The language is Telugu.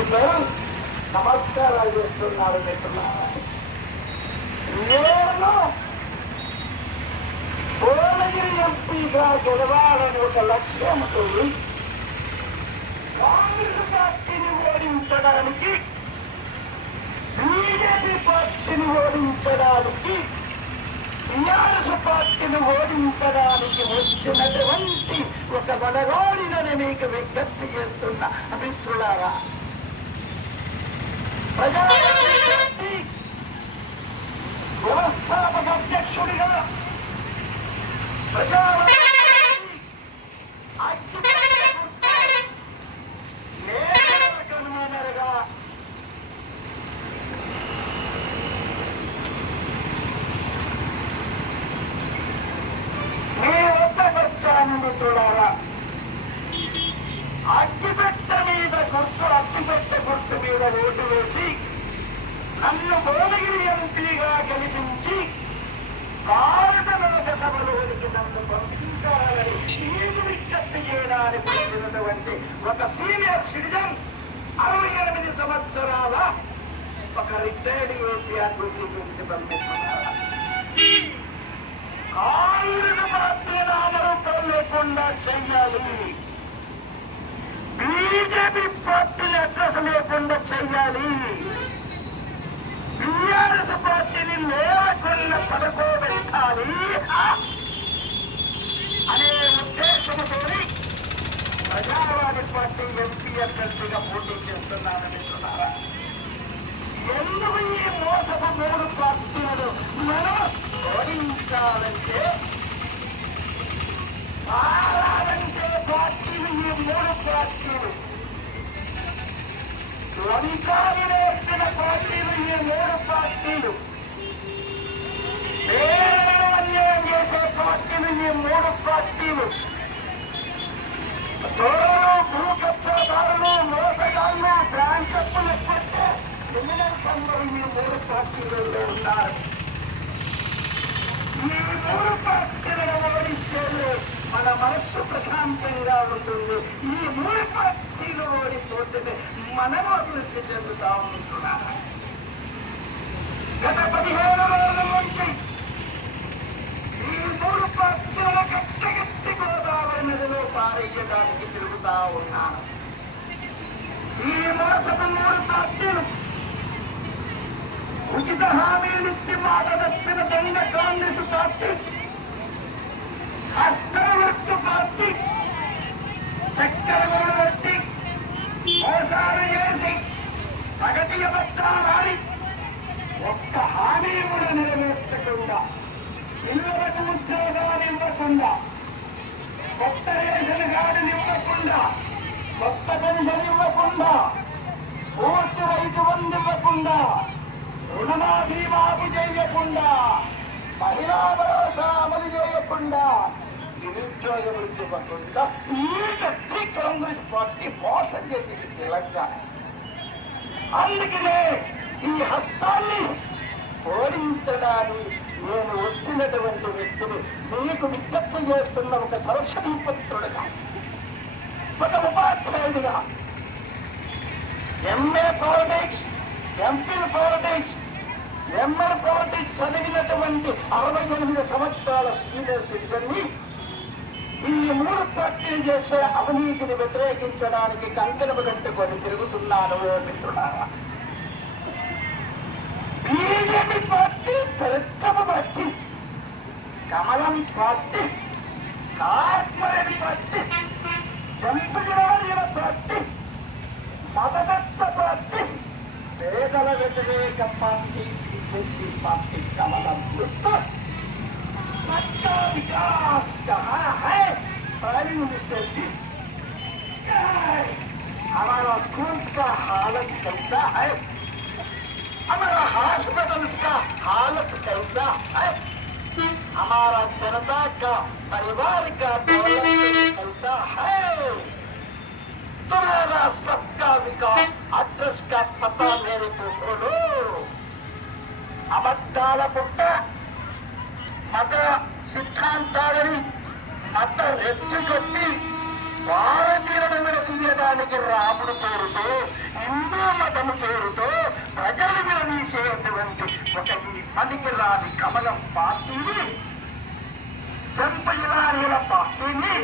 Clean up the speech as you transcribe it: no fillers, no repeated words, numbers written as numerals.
ఇద్దరు నమస్కారాలు చేస్తున్నారు మిత్రులారా. నేను భువనగిరి ఎంపీగా గెలవాలని ఒక లక్ష్యంతో కాంగ్రెస్ పార్టీని ఓడించడానికి, బీజేపీ పార్టీని ఓడించడానికి, టీఆర్ఎస్ పార్టీని ఓడించడానికి వచ్చినటువంటి ఒక వడగాడినని మీకు విజ్ఞప్తి చేస్తున్న మిత్రులారా. ప్రజాపార్టీ వ్యవస్థాపక అధ్యక్షుడిగా కన్వీనర్గా మీ వద్దకు వచ్చాను మిత్రులారా. అగ్గిపెట్ట మీద గుర్తు మీద ఓటు వేసి నన్ను భువనగిరి ఎంపీగా గెలిపించి భారత లోకసభలోనికి నన్ను పంపించాలని నేను విజ్ఞప్తి చేయడానికి వచ్చినటువంటి ఒక సీనియర్ సిటిజన్, 68 సంవత్సరాల ఒక రిటైర్డ్ ఏపీ అభివృద్ధి గురించి పంపిస్తున్నారు. కాంగ్రెస్ పార్టీ నామరూపం లేకుండా చెయ్యాలి, బీజేపీ పార్టీని అడ్రస్ లేకుండా చెయ్యాలి, టీఆర్ఎస్ పార్టీని లేకుండా పడుకోబెట్టాలి అనే ఉద్దేశంతో ప్రజావాది పార్టీ ఎంపీ అభ్యర్థిగా పోటీ చేస్తున్నానని మిత్రులారా. ఎందుకు ఈ మోసపు 3 పార్టీలను మనం ఓడించాలంటే, చాలాలంటే పార్టీలు ఈ 3 పార్టీలు లంచాలు నేర్పిన పార్టీలు ఈ 3 పార్టీలు, పేదలను అన్యాయం చేసే పార్టీలు ఈ 3 పార్టీలు, చోరులు, భూకబ్జాదారులు, మోసగాళ్ళు, బ్రాంకప్పులు పెట్టే క్రిమినల్స్ అందరూ ఈ 3 పార్టీలలో ఉన్నారు. ఈ 3 పార్టీలను ఓడిస్తేనే మన మనస్సు ప్రశాంతంగా ఉంటుంది. ఈ 3 పార్టీలు ఓడిపోతే మనము అభివృద్ధి చెందుతా ఉంటున్నారా. గత 15 రోజుల నుంచి ఈ 3 పార్టీలను గట్టి గోదావరి నదిలో పారేయడానికి తిరుగుతా ఉన్నాను. ఈ మోసపు 3 పార్టీలు ఉచిత హామీలిచ్చి మాట తప్పిన దొంగ కాంగ్రెస్ పార్టీ, హస్తవర్తు పార్టీ, చక్కెర కొట్టి మోసాలు చేసి ప్రగతి అబద్ధాలు ఒక్క హామీ కూడా నెరవేర్చకుండా, పిల్లలకు ఉద్యోగాలు ఇవ్వకుండా, కొత్త రేషన్ కార్డులు ఇవ్వకుండా, కొత్త పెన్షన్ ఇవ్వకుండా, పూర్తి రైతు బంధు ఇవ్వకుండా, రుణమాఫీ మాఫీ చేయకుండా, మహిళా భరోసా అమలు చేయకుండా, నిరుద్యోగ వృద్ధి ఇవ్వకుండా ఈ గట్టి కాంగ్రెస్ పార్టీ మోసం చేసింది తెలంగాణ. అందుకనే ఈ హస్తాన్ని ఓడించడాన్ని నేను వచ్చినటువంటి వ్యక్తిని మీకు విజ్ఞప్తి చేస్తున్న ఒక సరస్వతీ పుత్రుడుగా, ఒక ఉపాధ్యాయుడిగా, MA politics, MP politics, ML politics చదివినటువంటి 68 సంవత్సరాల సీనియర్ సిటిజన్ని ఈ 3 పార్టీలు చేసే అవినీతిని వ్యతిరేకించడానికి కంకణము కట్టుకొని తిరుగుతున్నాను మిత్రులారా. బీజేపీ పార్టీ, తెలంగాణ పార్టీ, కమలం పార్టీ, కార్పొరేట్ పార్టీ, సంప్రదాయాల పార్టీ, మతతత్వ పార్టీ, పేదల వ్యతిరేక పార్టీ, బీజేపీ పార్టీ కమలం గుర్తు. सबका विकास कहाँ है? प्राइम मिनिस्टर जी, हमारा स्कूल का हालत कैसा है? हमारा हॉस्पिटल का हालत कैसा है? हमारा जनता का परिवार का कैसा है? तुम्हारा सबका विकास एड्रेस का पता मेरे को बोलो. అబద్ధాల పుట్ట, మత సిద్ధాంతాలని మత రెచ్చగొట్టి భారతీయులను విడదీయడానికి రాముడు పేరుతో హిందూ పనికిరాని కమలం పార్టీని చెంప ఇలానీల పార్టీని